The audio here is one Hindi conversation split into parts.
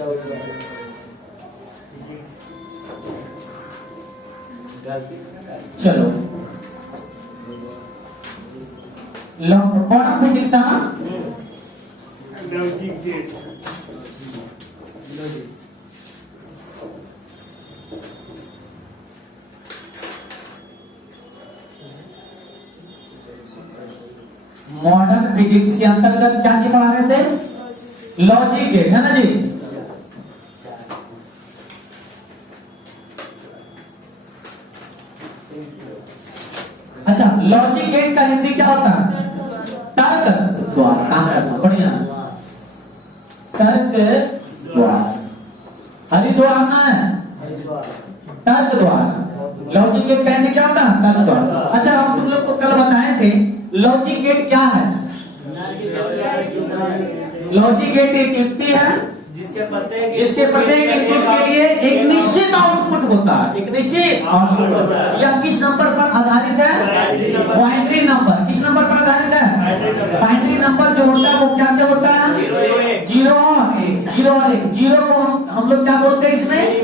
चलो क्वांटम फिजिक्स था ना। मॉडर्न फिजिक्स के अंतर्गत क्या चीज पढ़ा रहे थे? लॉजिक गेट, है ना जी। अच्छा, लॉजिक गेट का हिंदी क्या होता है? तर्क द्वार। काम करना बढ़िया। तर्क द्वार, हरिद्वार ना है, तर्क द्वार। लॉजिक गेट का हिंदी क्या होता है? तर्क द्वार। अच्छा, हम तुम लोग को कल बताए थे लॉजिक गेट क्या है। लॉजिक गेट एक युक्ति है जिसके प्रत्येक इनपुट के लिए एक निश्चित आउटपुट होता है। एक निश्चित आउटपुट। यह किस नंबर पर आधारित है? Binary number. किस नंबर पर आधारित है? बाइनरी नंबर जो होता है वो क्या क्या होता है? जीरो और एक। जीरो और एक। जीरो को हम लोग क्या बोलते हैं इसमें?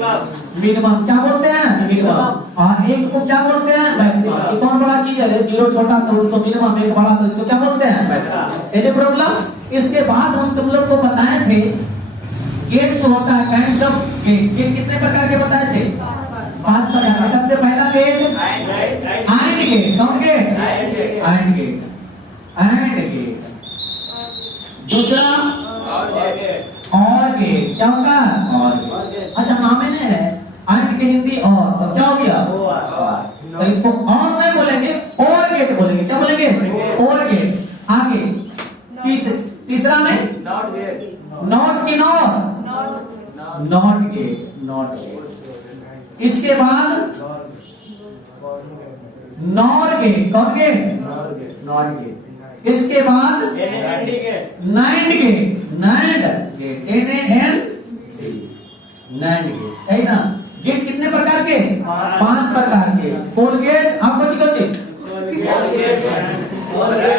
मिनिमम। क्या बोलते हैं? मिनिमम। और एक को क्या बोलते हैं? मैक्सिमम। ये कौन बड़ा चीज है? जीरो छोटा तो उसको मिनिमम, एक बड़ा तो इसको क्या बोलते हैं? मैक्सिमम। ये प्रॉब्लम। इसके बाद हम तुम लोग को बताए थे गेट जो होता है, काइंड्स ऑफ गेट। गेट कितने प्रकार के बताए थे? 5 प्रकार के। सबसे पहला गेट AND गेट। कौन gate? AND gate. AND gate. दूसरा OR गेट। क्या होगा? OR gate. अच्छा, नाम में है AND के हिंदी और, तो क्या हो गया? OR। तो इसको OR नहीं बोलेंगे, OR गेट बोलेंगे। क्या बोलेंगे? OR gate. आगे तीसरा में नॉट गेट। नॉट की not not gate. Not gate. इसके बाद नॉर गेट। कौन गेट? Not gate. इसके बाद NAND gate. NAND gate. NAND gate है ना। गेट कितने प्रकार के? 5 प्रकार के। कोल गेट। आप कोची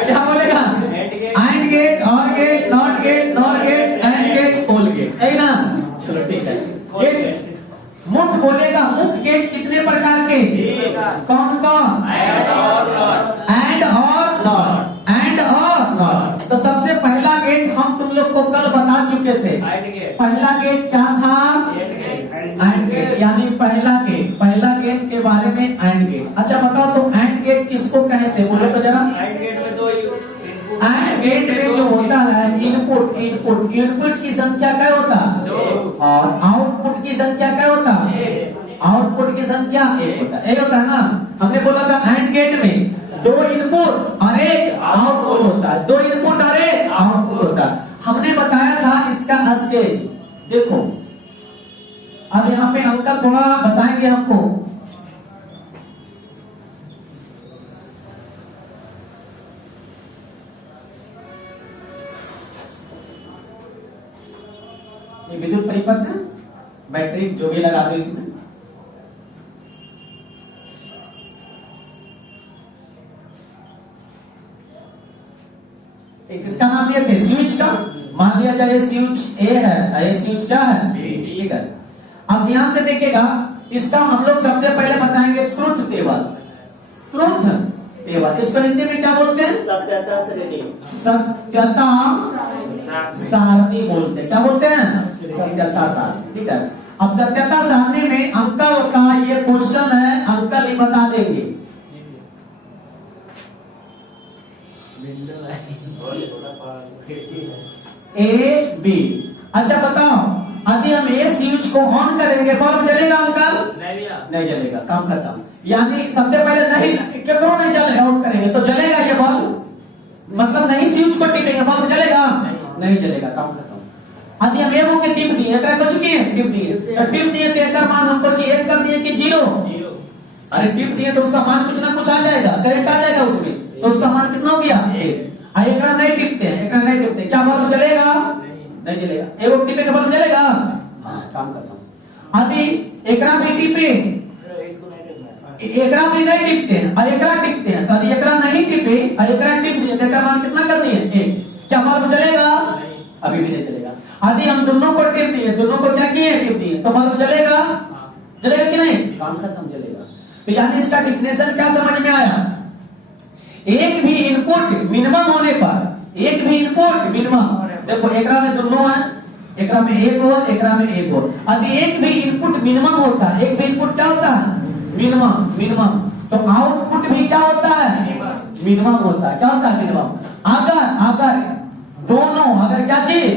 क्या बोलेगा? AND gate, OR gate, not gate, nor gate, NAND gate, कोल गेट है ना। चलो ठीक है। गेट मुख बोलेगा। मुख गेट कितने प्रकार के? कौन कौन? एंड और नॉट। एंड और नॉट। तो सबसे पहला गेट हम तुम लोग को कल बता चुके थे। पहला गेट क्या था? And gate. यानी पहला गेट। पहला गेट के बारे में एंड गेट। अच्छा बताओ तो एंड गेट किसको कहते? बोलो तो जरा। एंड गेट में जो होता है इनपुट की संख्या क्या होता है? और आउटपुट की संख्या क्या होता है? आउटपुट की संख्या 1 होता है। 1 होता है ना। हमने बोला था एंड गेट में 2 इनपुट और 1 आउटपुट होता है। 2 इनपुट और 1 आउटपुट होता है। हमने बताया था इसका स्टेज। देखो अब यहाँ पे अंकल थोड़ा बताएंगे हमको। ये विद्युत परिपथ है, बैटरी जो भी लगा दो इसमें। एक इसका नाम दिया थे स्विच का। मान लिया जाए स्विच ए है, ये स्विच क्या है? ठीक है। अब ध्यान से देखिएगा, इसका हम लोग सबसे पहले बताएंगे ट्रुथ टेबल। ट्रुथ टेबल इसको हिंदी में क्या बोलते हैं? सत्यता सारणी बोलते हैं। क्या बोलते हैं? सत्यता सारणी। ठीक है। अब सत्यता सारणी में अंकल का ये क्वेश्चन है, अंकल ही बता देंगे। A B. अच्छा बताओ, यदि हम ए स्विच को ऑन करेंगे बल्ब जलेगा अंकल? नहीं जलेगा। काम खत्म। यानी सबसे पहले नहीं क्यों नहीं जलेगा, ऑन करेंगे तो जलेगा ये बल्ब? मतलब नहीं स्विच को टिपेंगे बल्ब जलेगा? नहीं जलेगा। काम खत्म। यदि हम एगो के टिप दिए, एकरा को चुकी है टिप दिए, तो टिप दिए तो एकर मान हमको चाहिए 1 कर दिए कि 0। अरे टिप दिए तो उसका मान कुछ ना कुछ आ जाएगा, करंट आ जाएगा उसमें, तो उसका मान कितना हो गया? 1। एकरा नहीं टिपते हैं, एकरा नहीं टिपते, क्या बल्ब जलेगा? नहीं जलेगा। एगो टिपे के बल्ब जलेगा? काम करता हूं। यदि एकरा भी टिपे, एकरा भी नहीं टिपते हैं और एकरा टिपते हैं, तो यदि एकरा नहीं टिपे और एकरा टिप दिए तो एकरा मान कितना कर दिए? 1। क्या बल्ब जलेगा? अभी भी नहीं चलेगा। यदि हम दोनों को टिप दिए, दोनों को क्या किए, टिप दिए, तो बल्ब जलेगा, जलेगा कि नहीं, काम खत्म, चलेगा। तो यानी इसका डिफिनेशन क्या समझ में आया, एक भी इनपुट मिनिमम होने पर, एक भी इनपुट मिनिमम, देखो एकरा में दोनों है, एकरा में एक हो, एकरा में एक हो, यदि एक भी इनपुट मिनिमम होता है, एक भी इनपुट क्या होता है, मिनिमम, मिनिमम, तो आउटपुट भी क्या होता है, मिनिमम होता है। क्या होता है, मिनिमम। अगर दोनों, अगर क्या चीज,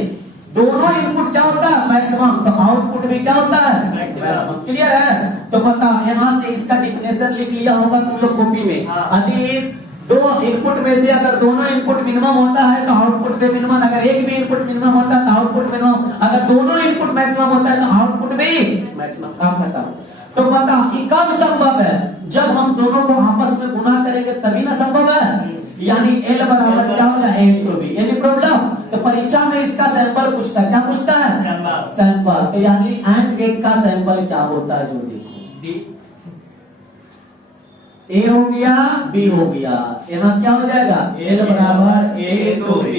दोनों इनपुट क्या होता है, मैक्सिमम, तो आउटपुट भी क्या होता है, मैक्सिमम। क्लियर है। तो बता, यहां से इसका डिफिनेशन लिख लिया होगा तुम लोग कॉपी में। यदि दो इनपुट में से अगर दोनों इनपुट मिनिमम होता है तो आउटपुट भी मिनिमम, अगर एक भी इनपुट मिनिमम होता है तो आउटपुट मिनिमम, अगर दोनों इनपुट मैक्सिमम होता है तो आउटपुट भी मैक्सिमम। काम खत्म। तो बता, ये कब संभव है, जब हम दोनों को आपस में गुणा करेंगे तभी ना संभव है। यानी L बराबर क्या होगा, A to B। Any problem. तो परीक्षा में इसका सैंपल पूछता है, क्या पूछता है, सैंपल। तो यानी एंड गेट का सैंपल क्या होता है, जो देखो, A हो गया, B हो गया, यहाँ क्या हो जाएगा, L बराबर A to B।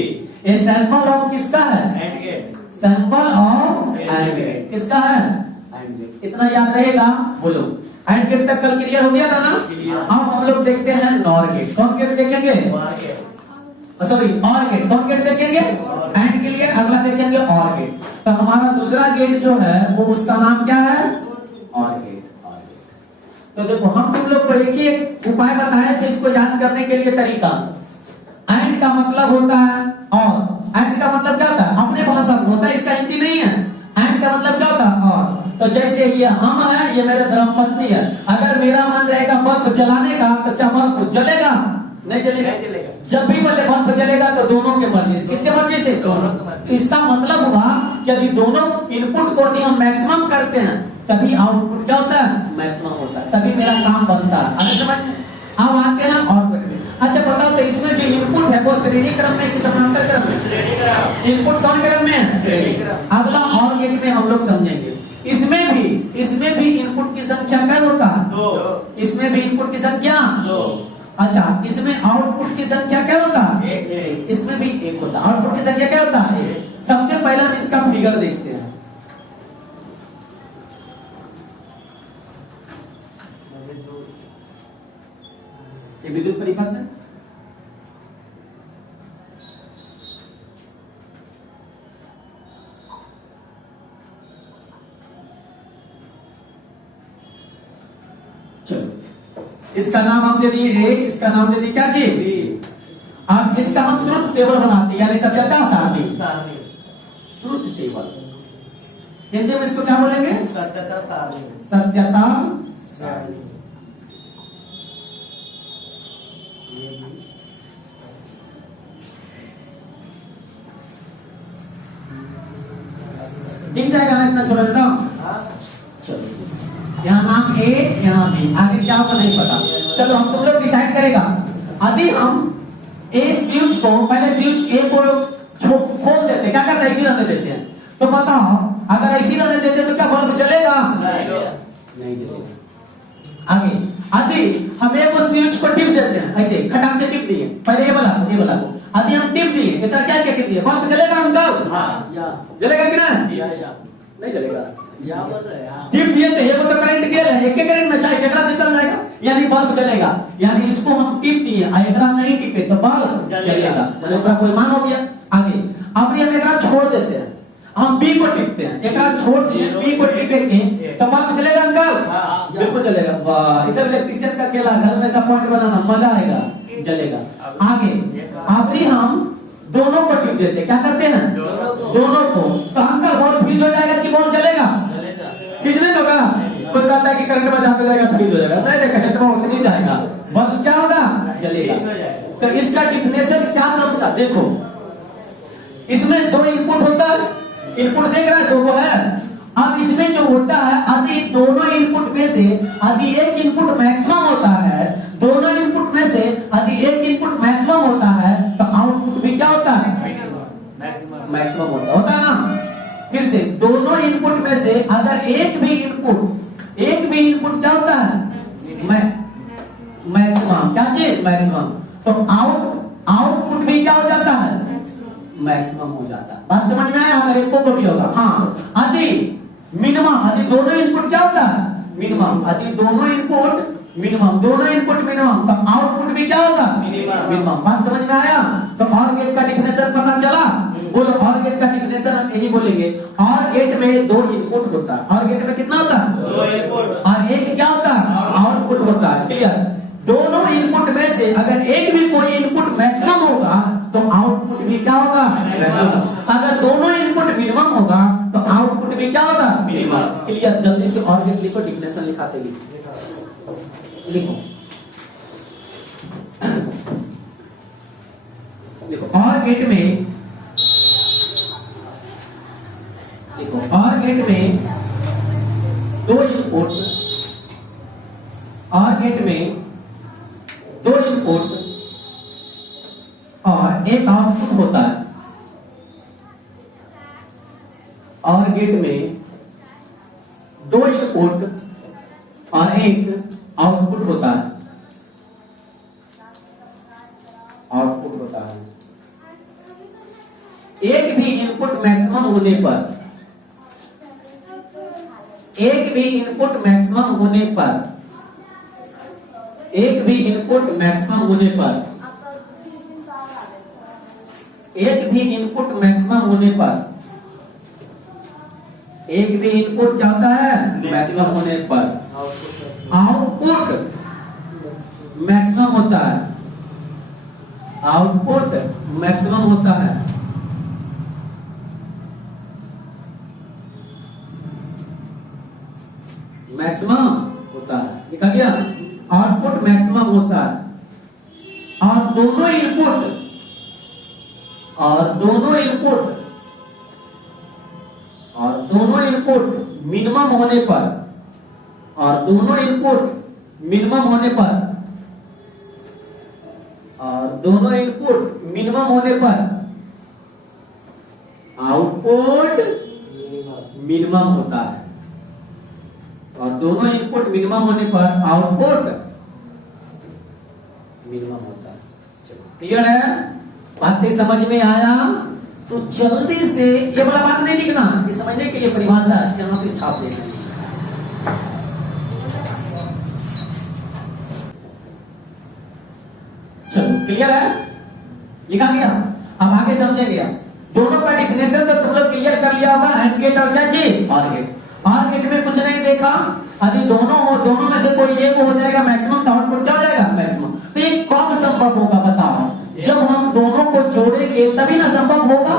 ये सैंपल ऑफ किसका है, सैंपल ऑफ एंड गेट किसका है, एंड गेट। इतना याद रहेगा, बोलो। एंड गेट तक कल क्लियर हो गया था ना। अब हम लोग देखते हैं नॉर गेट। कौन गेट देखेंगे, सॉरी और गेट। कौन गेट देखेंगे, एंड के लिए अगला देखेंगे और गेट। तो हमारा दूसरा गेट जो है वो, उसका नाम क्या है, और गेट। तो देखो, हम तुम लोग को एक ही एक उपाय बताए थे इसको याद करने के लिए तरीका। एंड का मतलब होता है और, एंड का मतलब क्या होता है, अपने भाषा में होता है, इसका हिंदी नहीं है। एंड का मतलब क्या होता है, और। तो जैसे ये हम है, ये मेरे धर्मपत्नी है, अगर मेरा मन रहेगा बल्ब जलाने का तो क्या बल्ब जलेगा, नहीं जलेगा। जब भी बोले बल्ब जलेगा तो दोनों के मर्जी से, किसके मर्जी से, दोनों। इसका मतलब हुआ कि यदि दोनों इनपुट को हम मैक्सिमम करते हैं तभी आउटपुट क्या होता है, मैक्सिमम होता है, तभी मेरा काम बनता है। अगर समझ अब आते हैं आउटपुट में। अच्छा बताओ, तो इसमें जो इनपुट है वो श्रेणी क्रम में कि समानांतर क्रम में, श्रेणी क्रम। इनपुट कौन क्रम में है, श्रेणी क्रम। अगला और गेट में हम लोग समझेंगे। इसमें भी इनपुट की संख्या क्या होता है, दो। इसमें भी इनपुट की संख्या दो। अच्छा, इसमें आउटपुट की संख्या क्या होता है, एक। इसमें भी एक होता है, आउटपुट की संख्या क्या होता है, एक। सबसे पहले हम इसका फिगर देखते हैं। ये विद्युत परिपथ है। चलो, इसका नाम हम दे दिए ए, इसका नाम दे दिए क्या जी, अब इसका हम ट्रुथ टेबल बनाते हैं, यानी सत्यता सारणी, ट्रुथ टेबल। हिंदी में इसको क्या बोलेंगे, सत्यता सारणी, सत्यता सारणी। दिख जाएगा ना इतना छोटा छोटा। चलो, यहाँ नाम ए, यहाँ बी, आगे क्या होगा नहीं पता। चलो, हम तुम लोग डिसाइड करेगा। यदि हम ए स्विच को, पहले स्विच ए को खोल देते, क्या करते हैं, इसी रहने देते हैं, तो बताओ अगर ऐसी रहने देते तो क्या बल्ब जलेगा, नहीं जलेगा। आगे यदि हम एक स्विच को टिप देते हैं, ऐसे खटाक से टिप दिए, पहले ये वाला को, यदि हम टिप दिए, कितना क्या क्या टिप दिए, बल्ब जलेगा अंकल, जलेगा कि नहीं जलेगा। टिप दिए तो एक तो करंट गेल है, एक करंट में चाहे एकरा से चल जाएगा, यानी बल्ब जलेगा। यानी इसको हम टिप दिए, एकरा नहीं टिपे तो बल्ब जलेगा, मतलब एकरा कोई मान हो गया। आगे अब हम एकरा छोड़ देते हैं, हम बी को टिपते हैं, एकरा छोड़ दिए, बी को टिपेंगे तो बल्ब जलेगा अंकल, बिल्कुल जलेगा। वाह, इसे इलेक्ट्रिशियन का खेला, घर में ऐसा पॉइंट बनाना, मजा आएगा, जलेगा। आगे अब हम दोनों को टिप देते, क्या करते हैं, दोनों को, तो अंकल बल्ब फ्यूज हो जाएगा कि बल्ब जलेगा, फ्यूज नहीं होगा। कोई कहता है कि करंट में जाके जाएगा फ्यूज हो जाएगा, नहीं करंट में उठ नहीं जाएगा, बल्ब क्या होगा, जलेगा। तो इसका डिफिनेशन क्या समझा, देखो इसमें दो इनपुट होता है, इनपुट देख रहा है, दो है। अब इसमें जो होता है, यदि दोनों इनपुट में से यदि एक इनपुट मैक्सिमम होता है, दोनों इनपुट में से यदि एक इनपुट मैक्सिमम होता है तो आउटपुट भी क्या होता है, मैक्सिमम होता है ना। फिर से दोनों इनपुट में से अगर एक भी इनपुट क्या होता है, मैक्सिमम, क्या चीज, मैक्सिमम, तो आउटपुट भी क्या हो जाता है, मैक्सिमम। मैक्सिमम हो जाता है। बात समझ में आया? अगर इनको को भी होगा। हाँ, आदि मिनिमम, आदि दोनों इनपुट क्या होता है? मिनिमम। आदि दोनों इनपुट मिनिमम, दोनों इनपुट मिनिमम, तो आउटपुट भी क्या होगा? मिनिमम। बात समझ में आया? तो और गेट का डिफिनेशन पता चला? बोलो, और गेट का डिफिनेशन हम यही बोलेंगे, और गेट में दो इनपुट होता है। और गेट में कितना होता है? दो इनपुट, और एक क्या होता है? आउटपुट होता है। क्लियर? दोनों इनपुट में से अगर एक भी कोई इनपुट मैक्सिमम होगा तो आउटपुट भी क्या होगा? मैक्सिमम। अगर दोनों इनपुट मिनिमम होगा तो आउटपुट भी क्या होगा? मिनिमम। क्लियर? जल्दी से और गेट लिखो, डिफिनेशन लिखाते ही लिखो। देखो, और गेट में, देखो, और गेट में दो इनपुट, और गेट में दो इनपुट और एक आउटपुट होता है। और गेट में दो इनपुट और एक आउटपुट होता है। आउटपुट होता है। एक भी इनपुट मैक्सिमम होने पर, एक भी इनपुट मैक्सिमम होने पर, एक भी इनपुट मैक्सिमम होने पर, एक भी इनपुट मैक्सिमम होने पर, एक भी इनपुट क्या होता है? मैक्सिमम होने पर आउटपुट मैक्सिमम होता है। आउटपुट मैक्सिमम होता है। मैक्सिमम होता है, लिखा गया? आउटपुट मैक्सिमम होता है। और दोनों इनपुट, और दोनों इनपुट, और दोनों इनपुट मिनिमम होने पर, और दोनों इनपुट मिनिमम होने पर, और दोनों इनपुट मिनिमम होने पर आउटपुट मिनिमम होता है। और दोनों इनपुट मिनिमम होने पर आउटपुट मिनिमम होता है। चलो, क्लियर है? बातें समझ में आया? तो जल्दी से ये वाला बात नहीं लिखना, ये समझने के लिए परिभाषा यहां से छाप देना। चलो, क्लियर है? लिखा गया? अब आगे समझेंगे। दोनों का डिफिनेशन तो तुम लोग क्लियर कर लिया होगा। एंड गेट और क्या चीज? और गेट। और गेट में कुछ नहीं देखा, यदि दोनों हो, दोनों में से कोई एक हो जाएगा मैक्सिमम, तो आउटपुट क्या हो जाएगा? मैक्सिमम। तो ये कब संभव होगा बताओ? जब हम दोनों को जोड़ेंगे तभी ना संभव होगा।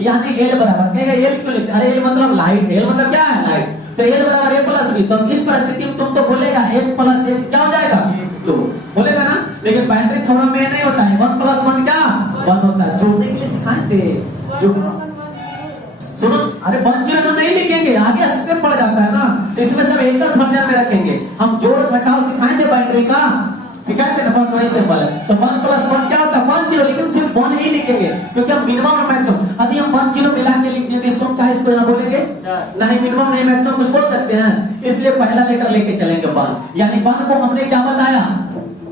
यानी एल बराबर, एल क्यों लिखते? अरे एल मतलब लाइट, एल मतलब क्या है? लाइट। तो एल बराबर ए प्लस बी, तो इस परिस्थिति में तुम तो बोलेगा एक प्लस एक क्या हो जाएगा? दो बोलेगा ना। लेकिन बाइनरी थ्योरम में नहीं होता है, 1 + 1 क्या? 1 होता है। जोड़ने के लिए सिखाए थे जो, सुनो, अरे 1 0 नहीं लिखेंगे, आगे स्टेप पड़ जाता है ना, तो इसमें सब एक फंक्शन में रखेंगे। हम जोड़ घटाव सिखाए थे बाइनरी का, सिखाए थे ना, बस वही सिंपल है। तो 1 + 1 क्या होता है? 1 0, लेकिन सिर्फ 1 ही लिखेंगे क्योंकि हम मिनिमम और मैक्सिमम, यदि हम 1 0 मिला के लिख दें तो इसको क्या, इसको यहाँ बोलेंगे नहीं, मिनिमम नहीं मैक्सिमम कुछ बोल सकते हैं। इसलिए पहला लेकर लेके चलेंगे 1, यानी 1 को हमने क्या बताया?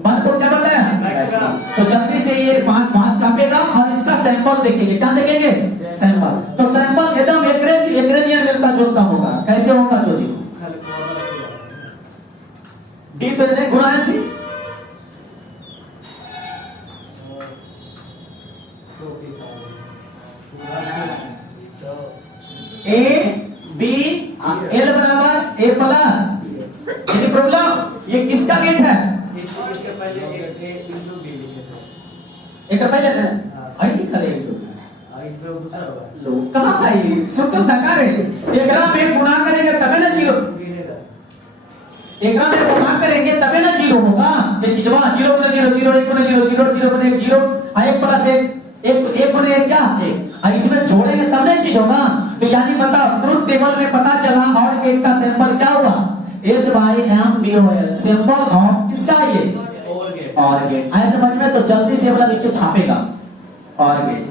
1 को क्या बताया? मैक्सिमम। तो जल्दी से ये 5 छापेगा और इसका सैंपल देखेंगे। क्या देखेंगे? सैंपल। तो सैंपल एकदम एकरेनियन मिलता जुलता होगा। कैसे होगा? जो देखो, डी तो इतने गुणाएं थी, ए बी एल बराबर ए प्लस। ये प्रॉब्लम, ये किसका गेट है? इसके पहले एक पहले है, आई लिखा है लो, कहां था ये? शुक्ल धक्का रे। एकरा में गुणा करेंगे तबे ना जीरो, एकरा में गुणा करेंगे तबे ना जीरो होगा। ये चीजवा 0 × 0 0, 1 × 0 0, 0 × 1 0, 1 + 1 1 × 1 क्या? 1। इसमें जोड़ेंगे तब ना चीज होगा। तो यानी पता, ट्रुथ टेबल में पता चला और गेट का सैंपल क्या हुआ? S/M/BOL, सैंपल ऑफ किसका? ये और गेट। ऐसे समझ में? तो जल्दी से वाला नीचे छापेगा और गेट,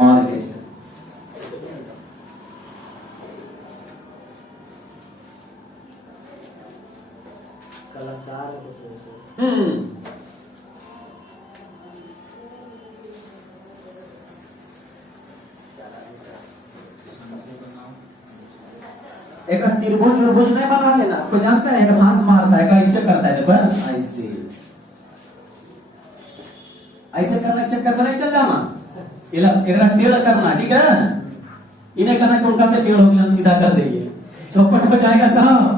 और गेट। एक त्रिभुज त्रिभुज नहीं बना देना, कोई जानता है? एडवांस मारता है, ऐसे करता है, देखो ऐसे ऐसे करने के चक्कर में नहीं चल जाना, इधर टेढ़ करना, ठीक है? इन्हें करना कि उनका से टेढ़ हो गया हम सीधा कर देंगे, चौपट हो जाएगा साहब।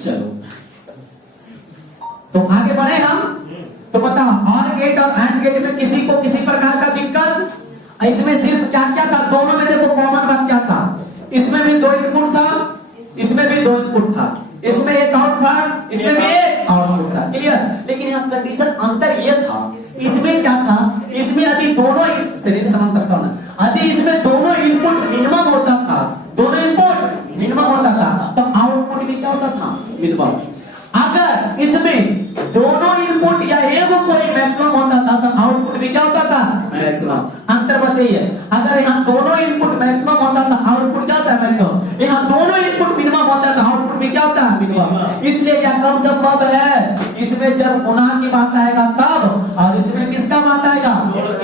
चलो तो आगे बढ़े हम। तो बताओ और गेट और एंड गेट में किसी को किसी प्रकार का दिक्कत? इसमें सिर्फ क्या क्या था? दोनों में देखो कॉमन बात क्या था? इसमें भी 2 इनपुट था, इसमें भी 2 इनपुट था, इसमें एक आउटपुट, इसमें भी एक आउटपुट था, क्लियर? लेकिन यहाँ कंडीशन अंतर ये था, इसमें क्या था? इसमें यदि दोनों यदि इसमें दोनों इनपुट मिनिमम होता था, दोनों इनपुट मिनिमम होता था, तो आउटपुट भी क्या होता था? मिनिमम। अगर इसमें दोनों इनपुट या एक कोई मैक्सिमम होता था तो आउटपुट भी क्या होता था? मैक्सिमम। अंतर बस यही है, अगर यहाँ दोनों इनपुट मैक्सिमम होता था आउटपुट क्या होता है? मैक्सिमम। यहाँ दोनों इनपुट मिनिमम होता है तो आउटपुट भी क्या होता है? मिनिमम। इसलिए क्या कम संभव है? इसमें जब गुणा की बात आएगा तब, और इसमें किसका बात आएगा?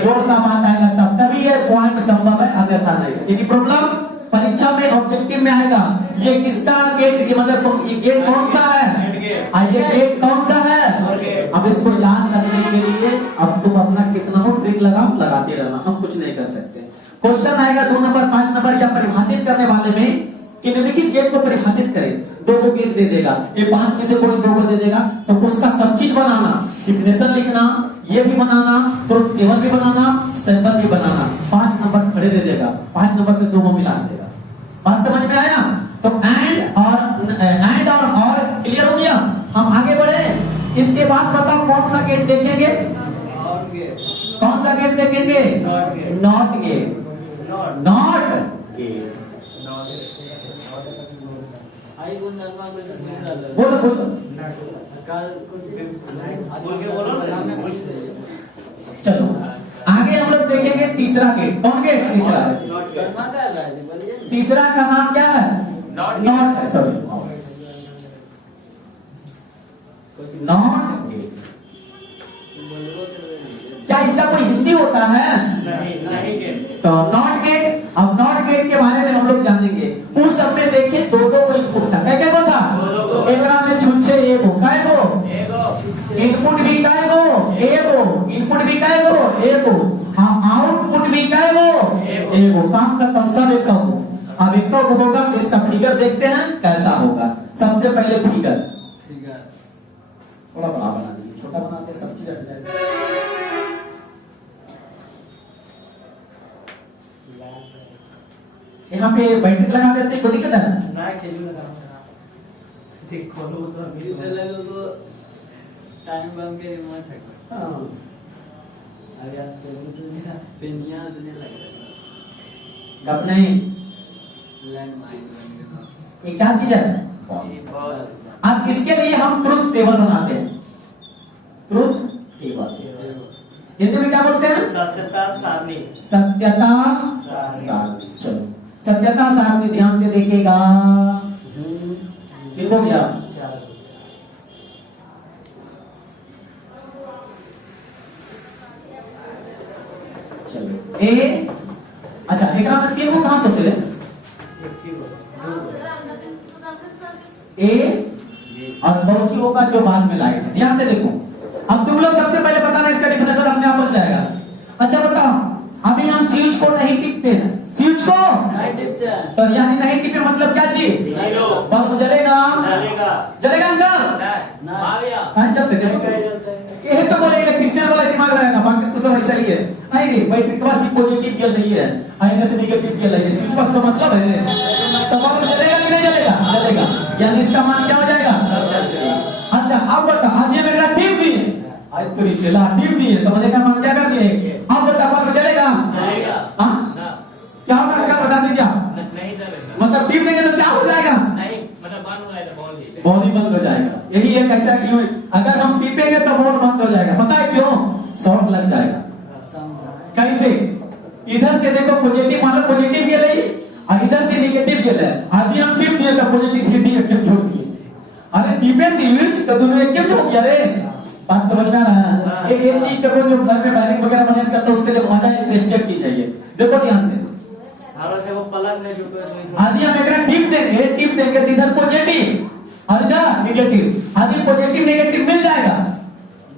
जोड़ का बात आएगा तब, तभी ये पॉइंट संभव है, अन्यथा नहीं। यदि प्रॉब्लम परीक्षा में ऑब्जेक्टिव में आएगा, ये किसका गेट, ये मतलब ये गेट कौन सा है, ये गेट कौन सा है? अब इसको याद रखने के लिए अब तुम अपना कितना हो ट्रिक लगाते रहना, हम कुछ नहीं कर सकते। क्वेश्चन आएगा 2 नंबर 5 नंबर या परिभाषित करने वाले में कि निम्नलिखित गेट को परिभाषित करें, 2 को गेट दे देगा, ये 5 में से कोई 2 को दे देगा, तो उसका सब चीज बनाना, डिफिनेशन लिखना, ये भी बनाना, ट्रुथ टेबल भी बनाना, सैंपल भी बनाना, 5 नंबर खड़े दे देगा, 5 नंबर पे 2 को मिला देगा। बात समझ में आया? तो एंड और क्लियर हो गया। हम आगे बढ़े, इसके बाद बताओ कौन सा गेट देखेंगे? कौन सा गेट देखेंगे? Not gate. नॉट गेट बोलो बोलो। चलो आगे हम लोग देखेंगे तीसरा गेट। कौन गेट? तीसरा का नाम क्या है? नॉट है, सॉरी नॉट गेट। क्या इसका कोई हिंदी होता है? नहीं। तो नॉट गेट, अब नॉट गेट के बारे में हम लोग जानेंगे। उस सब में देखिए 2 को इनपुट था, क्या था? एक में छुच्छे एगो, काय गो इनपुट भी काय गो एगो, इनपुट भी काय गो एगो, हाँ आउटपुट भी काय गो एगो। काम खत्म, सब एक को। अब एक को होगा तो इसका फिगर देखते हैं कैसा होगा। सबसे पहले फिगर थोड़ा बड़ा बना दीजिए, छोटा बनाते सब चीज हट जाएगा। यहाँ पे बैटरी लगा देते कोई दिक्कत है? टाइम बम के रिमोट है। हां अरे यार पेनिया सुने लग रहा गप नहीं, लैंड माइन ये क्या चीज है? अब इसके लिए हम ट्रुथ टेबल बनाते हैं। ट्रुथ टेबल हिंदी में क्या बोलते हैं? सत्यता सारणी। सत्यता सारणी। चलो सत्यता सारणी ध्यान से देखिएगा। हो गया? चलो ए, अच्छा एक में 3 को कहां से होते हैं? ए और बहुची होगा जो बाद में लाएगा। ध्यान से देखो, अब तुम लोग सबसे पहले बताना, इसका डिफिनेशन अपने आप बन जाएगा। अच्छा बताओ, अभी हम स्विच को नहीं टिपते हैं, स्विच को नहीं टिपते हैं, तो यानी नहीं टिपे मतलब क्या चीज? बल्ब जलेगा? जलेगा अंकल? नहीं चलते थे। यही तो बोले इलेक्ट्रिशियन वाला दिमाग लगाएगा, बाकी तो सब ऐसा ही है। आई बैटरी के पास पॉजिटिव गेल नहीं है, आईने से नेगेटिव गेल है, स्विच पास का मतलब है तो बल्ब जलेगा कि नहीं जलेगा? जलेगा, यानी इसका मान क्या हो जाएगा? अच्छा अब बता, आज ये मेरा टिप दी है, आज तो रिचेला टिप दी है तो मैंने कहा मान क्या कर दिए? अब बता बल्ब जलेगा? हाँ क्या होगा? क्या बता दीजिए आप। मतलब टिप देंगे तो क्या हो जाएगा? बॉडी बंद हो जाएगा। यही है कैसा क्यों? अगर हम टिपेंगे तो बॉल बंद हो जाएगा। पता है क्यों? शॉर्ट लग जाएगा। कैसे? इधर से देखो पॉजिटिव, मान लो पॉजिटिव गेल है और इधर से नेगेटिव गेल है, आदि हम टिप दिए तो पॉजिटिव हिट दिए, क्यों छोड़ दिए? अरे टिपे से यूज तो दोनों एक क्यों हो गया रे? बात समझ में आ रहा है? ये चीज देखो, जो घर में वायरिंग वगैरह मैनेज करते हैं उसके लिए मजा इंटरेस्टेड चीज है ये। देखो ध्यान से, वो पलक में जो आदि हम एक टिप देंगे तो इधर पॉजिटिव और इधर नेगेटिव, आदि पॉजिटिव नेगेटिव मिल जाएगा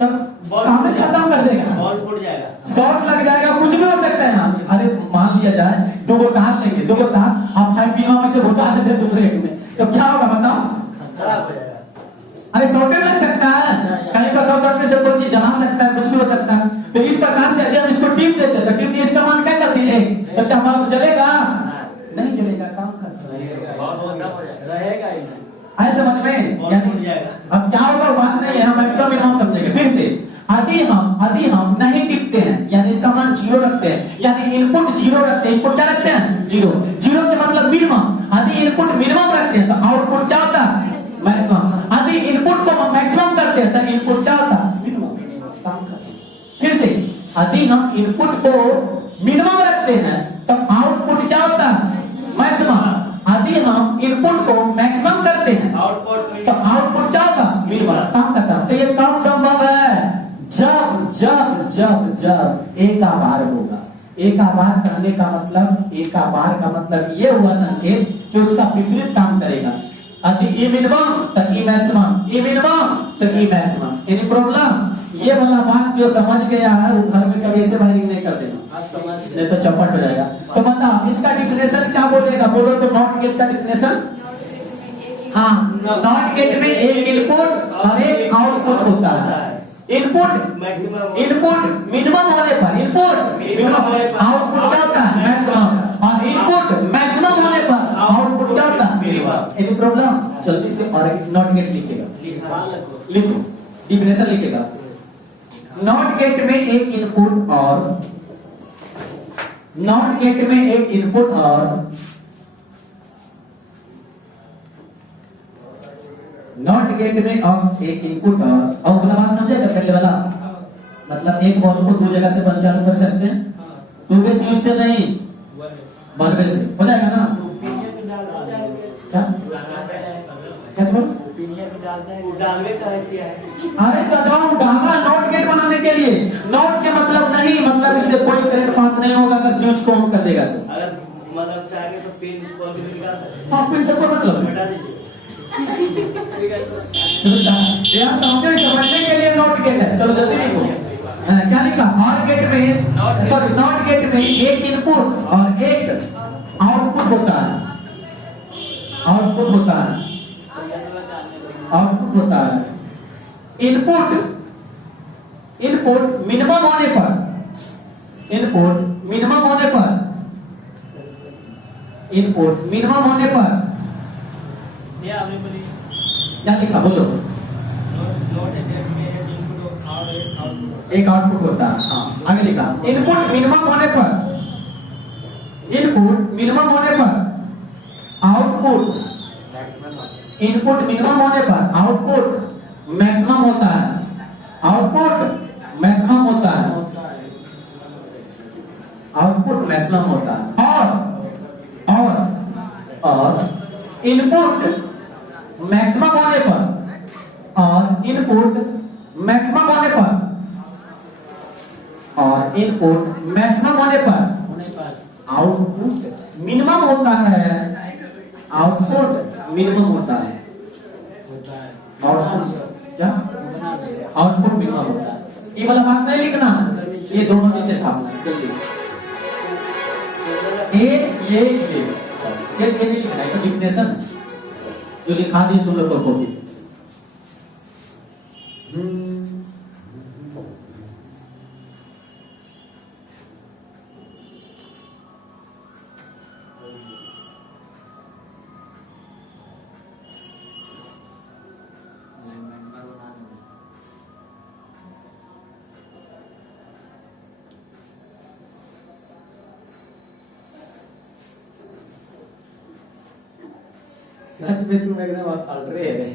तो काम में खत्म कर देगा, बॉल फूट जाएगा, शॉर्ट लग जाएगा, कुछ भी हो सकता है यहाँ। अरे मान लिया जाए दो गो तार लेंगे, दो गो तार आप 5 पिनों में से घुसा देते दूसरे एक में, तो क्या होगा बताओ? खराब हो जाएगा। अरे शॉर्टेज लग सकता है, कहीं पर शॉर्ट में से कोई चीज जला सकता है, कुछ भी हो सकता है। तो इस प्रकार से यदि हम इसको टिप देते तो टिप दिए इसका मान क्या करते हैं, तो क्या बल्ब जलेगा? नहीं जलेगा, काम करता रहेगा ही नहीं। आए समझ में? यानी अब क्या होगा बात नहीं है, हम मैक्सिमम मिनिमम समझेंगे। फिर से यदि हम नहीं टिपते हैं यानी इसका मान 0 रखते हैं, यानी इनपुट 0 रखते हैं, इनपुट क्या रखते हैं? 0 के मतलब मिनिमम। यदि इनपुट मिनिमम रखते हैं तो आउटपुट क्या होता है? मैक्सिमम। यदि इनपुट को मैक्सिमम करते हैं तो इनपुट क्या होता है? मिनिमम। काम करते हैं। फिर से यदि हम इनपुट को मिनिमम रखते हैं तो आउटपुट क्या होता है? मैक्सिमम। यदि हम इनपुट को मैक्सिमम करते हैं तो आउटपुट क्या होगा? मिनिमम। काम करता है। तो ये कब संभव है? जब जब जब जब एक आभार होगा। एक आभार करने का मतलब, एक आभार का मतलब ये हुआ संकेत कि उसका विपरीत काम करेगा। यदि ई मिनिमम तो ई मैक्सिमम, ई मिनिमम तो ई मैक्सिमम। Any problem? ये वाला बात जो समझ गया है वो घर में कभी ऐसे वायरिंग नहीं कर देना, नहीं तो चौपट हो जाएगा। तो बताओ इसका डिफिनेशन क्या बोलेगा? बोलो तो नॉट गेट का डिफिनेशन। हाँ, नॉट गेट में एक इनपुट और एक आउटपुट होता है। इनपुट मिनिमम होने पर इनपुट मिनिमम, आउटपुट क्या होता है? मैक्सिमम। और इनपुट मैक्सिमम होने पर आउटपुट क्या होता है? मिनिमम। Any problem? जल्दी से और नॉट गेट लिखेगा, लिखो डिफिनेशन लिखेगा। नॉट गेट में एक इनपुट और नॉट गेट में एक इनपुट और नॉट गेट में एक इनपुट और वाला बात समझेगा? पहले वाला मतलब एक बॉल को दो जगह से बंद चालू कर सकते हैं, 2 वे स्विच से नहीं 1 वे से हो जाएगा ना? क्या क्या बोल? अरे गधवा डाला नॉट गेट बनाने के लिए। नॉट के मतलब नहीं, मतलब इससे कोई करंट पास नहीं होगा अगर स्विच को ऑन कर देगा तो। अगर मतलब चाहे तो पिन को भी निकाल सकते हैं। हाँ, पिन से कोई मतलब हटा दीजिए। यहाँ समझने के लिए नॉट गेट है। चलो जल्दी लिखो। क्या लिखा? और गेट में, सॉरी नॉट गेट में एक इनपुट और एक आउटपुट होता है। आउटपुट होता है, आउटपुट होता है। इनपुट मिनिमम होने पर, इनपुट मिनिमम होने पर, इनपुट मिनिमम होने पर क्या लिखा? बोलो। एक आउटपुट होता है। हाँ, आगे लिखा इनपुट मिनिमम होने पर, इनपुट मिनिमम होने पर आउटपुट, इनपुट मिनिमम होने पर आउटपुट मैक्सिमम होता है। आउटपुट मैक्सिमम होता है, आउटपुट मैक्सिमम होता है। और इनपुट मैक्सिमम होने पर, और इनपुट मैक्सिमम होने पर, और इनपुट मैक्सिमम होने पर आउटपुट मिनिमम होता है। आउटपुट मिनिमम होता है। आउटपुट क्या? आउटपुट मिनिमम होता है। ये वाला बात नहीं लिखना, ये दोनों नीचे सामने जल्दी। ये नहीं लिखना है, तो डिफिनेशन जो लिखा दी तुम लोगों को भी। सच में तुम एकदम अल्ट्रे है।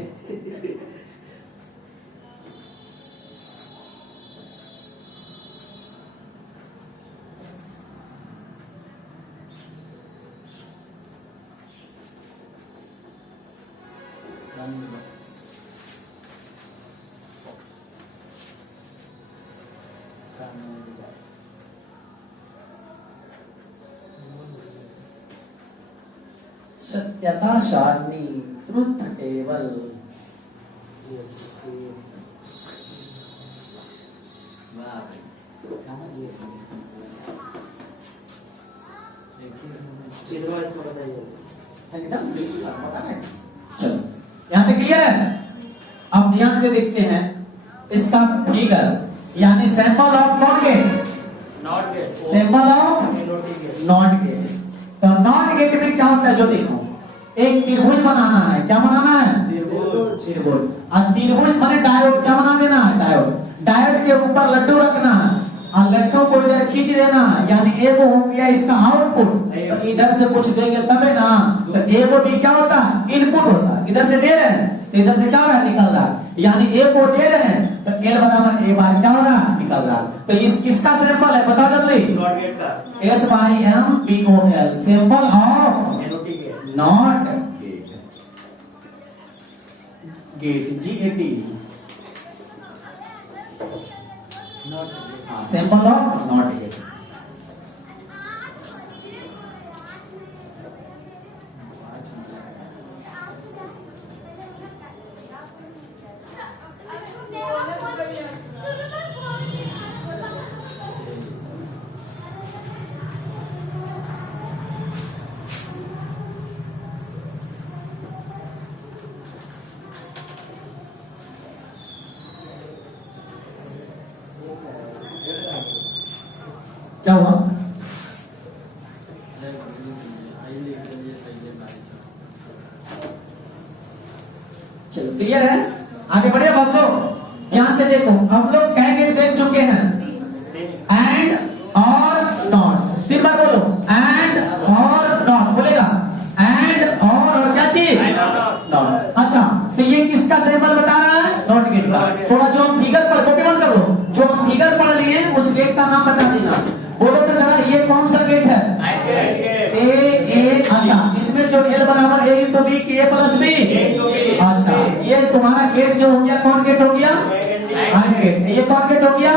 सत्यता सारणी, ट्रुथ टेबल। एकदम बिल्कुल पता है। चलो यहाँ तक क्लियर है। अब ध्यान से देखते हैं इसका फिगर, यानी sample of not gate, not gate, sample of not gate. तो नॉट गेट में क्या होता है, जो देखो एक त्रिभुज बनाना है। क्या बनाना है? त्रिभुज। और त्रिभुज माने डायोड, क्या बना देना है? डायोड। डायोड के ऊपर लड्डू रखना है और लड्डू को इधर खींच देना है, यानी एगो हो गया इसका आउटपुट। तो इधर से कुछ देंगे तबे ना, तो एगो भी क्या होता है? इनपुट होता है। इधर से दे रहे हैं तो इधर से क्या हो रहा है? निकल रहा है। यानी ए को दे रहे हैं तो एल बराबर ए बार क्या हो रहा है? निकल रहा है। तो इस किसका सैंपल है बताओ जल्दी? नॉट गेट का। S Y M P O L, sample of not gate. Gate G A T, sample of not gate. क्या हुआ? चलो क्लियर है, आगे बढ़िए। अब लोग ध्यान से देखो, अब लोग कैंडिडेट देख चुके हैं एंड और नॉट। 3 बार बोलो, एंड और नॉट बोलेगा। एंड और क्या चीज? नॉट। अच्छा, तो ये किसका सैंपल बता रहा है? नॉट गेट का। थोड़ा जो हम फिगर पढ़, कॉपी बंद करो, जो हम फिगर पढ़ लिए उस गेट का नाम बता देना। बोलो तो जरा, ये कौन सा गेट है? ए। अच्छा, इसमें जो एल बराबर ए इंटू बी की ए प्लस बी। अच्छा, ये तुम्हारा गेट जो हो गया, कौन गेट हो गया? And gate. ये कौन गेट हो गया?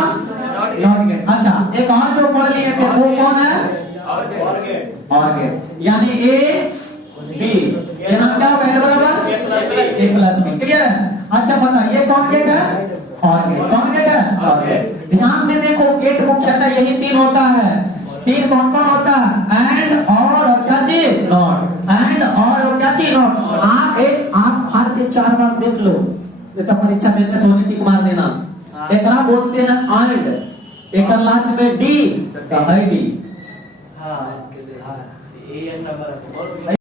Not gate. अच्छा, एक और जो पढ़ लिए थे वो कौन है? और गेट। यानी ए बी, यहाँ क्या होगा? एल बराबर ए प्लस बी। क्लियर है? अच्छा बता, ये कौन गेट है? और गेट। कौन गेट है? और गेट। ध्यान से देखो, गेट मुख्यतः यही 3 होता है। 3 कौन कौन होता है? एंड और क्या चीज? नॉट। एंड और क्या चीज? नॉट। आप फाड़ के 4 बार देख लो, तो परीक्षा में सोने टिक मार देना। एक बोलते हैं एंड, एक लास्ट में डी, तो है डी। हाँ, ये नंबर